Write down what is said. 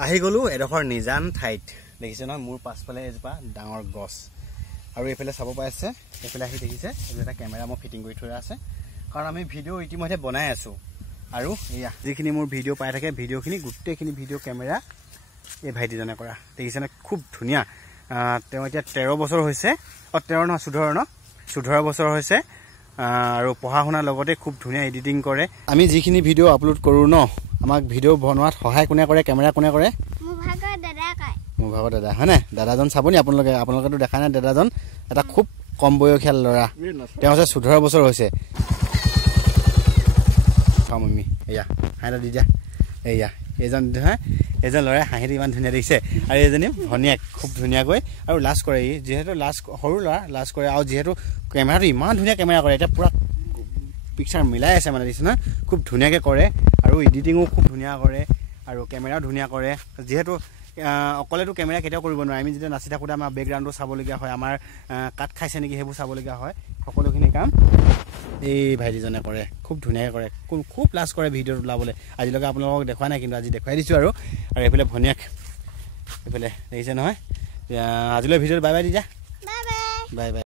আহি গলো এডোখৰ নিজান ঠাইত দেখিছে নহয় মোৰ পাছফালে এজোপা ডাঙৰ গছ আৰু এইফালে চাব পাইছে এইফালে আহি দেখিছে এই এটা কেমেৰা মই ফিটিং কৰি থোৱা আছে কাৰণ আমি ভিডিও ইতিমধ্যে বনাই আছো আৰু এয়া যিখিনি মোৰ ভিডিও পাই থাকে ভিডিওখিনি গুটেখিনি ভিডিও কেমেৰা এই ভাইটিজনে কৰা দেখিছে না খুব ধুনিয়া তেওঁ এতিয়া 13 বছৰ হৈছে 13 নহয় 14 বছৰ হৈছে আৰু পঢ়া শুনাৰ লগতে খুব ধুনিয়া এডিটিং কৰে আমি যিখিনি ভিডিও আপলোড কৰো ন আমাক ভিডিও বনোৱাত সহায় কোনে কৰে কেমেৰা কোনে কৰে মোৰ ভাগৰ দাদা হয়নে দাদাজন চাবনি আপোনালোকেতো দেখা নাই দাদাজন এটা খুব কম বয়সীয়া ল'ৰা তেওঁ আছে 14 বছৰ হৈছে মামি এয়া হাইটা দি দিয়া এয়া এজন ল'ৰাই হাঁহিটো ইমান ধুনীয়া দেখিছে আৰু এজনী ভনীয়েক খুব ধুনীয়াকৈ আৰু লাজ কৰে যিহেতু লাজ সৰু ল'ৰা লাজ কৰে আৰু যিহেতু কেমেৰাটো ইমান ধুনীয়া কেমেৰা কৰে এটা পুৰা পিকচাৰ মিলাই আছে মানে দিছে না খুব ধুনীয়াকৈ কৰে আৰু এডিটিঙো খুব ধুনীয়া কৰে আৰু কেমেৰাও ধুনীয়া কৰে যিহেতু অকলেতো কেমেৰা কেতিয়াও কৰিব নোৱাৰে আমি যেতিয়া নাচি থাকোঁতে আমাৰ বেকগ্ৰাউণ্ডটো চাবলগীয়া হয় আমাৰ কাট খাইছে নেকি সেইবোৰ চাবলগীয়া হয় সকলোখিনি কাম এই ভাইটিজনে কৰে খুব ধুনীয়াকৈ কৰে খুব লাজ কৰে ভিডিঅ'ত ওলাবলৈ আজিলৈকে আপোনালোকক দেখুওৱা নাই কিন্তু আজি দেখুৱাই দিছোঁ আৰু এইফালে ভনীয়েক এইফালে দেখিছে নহয় আজিলৈ ভিডিঅ'ত বাই বাই দি যা বাই বাই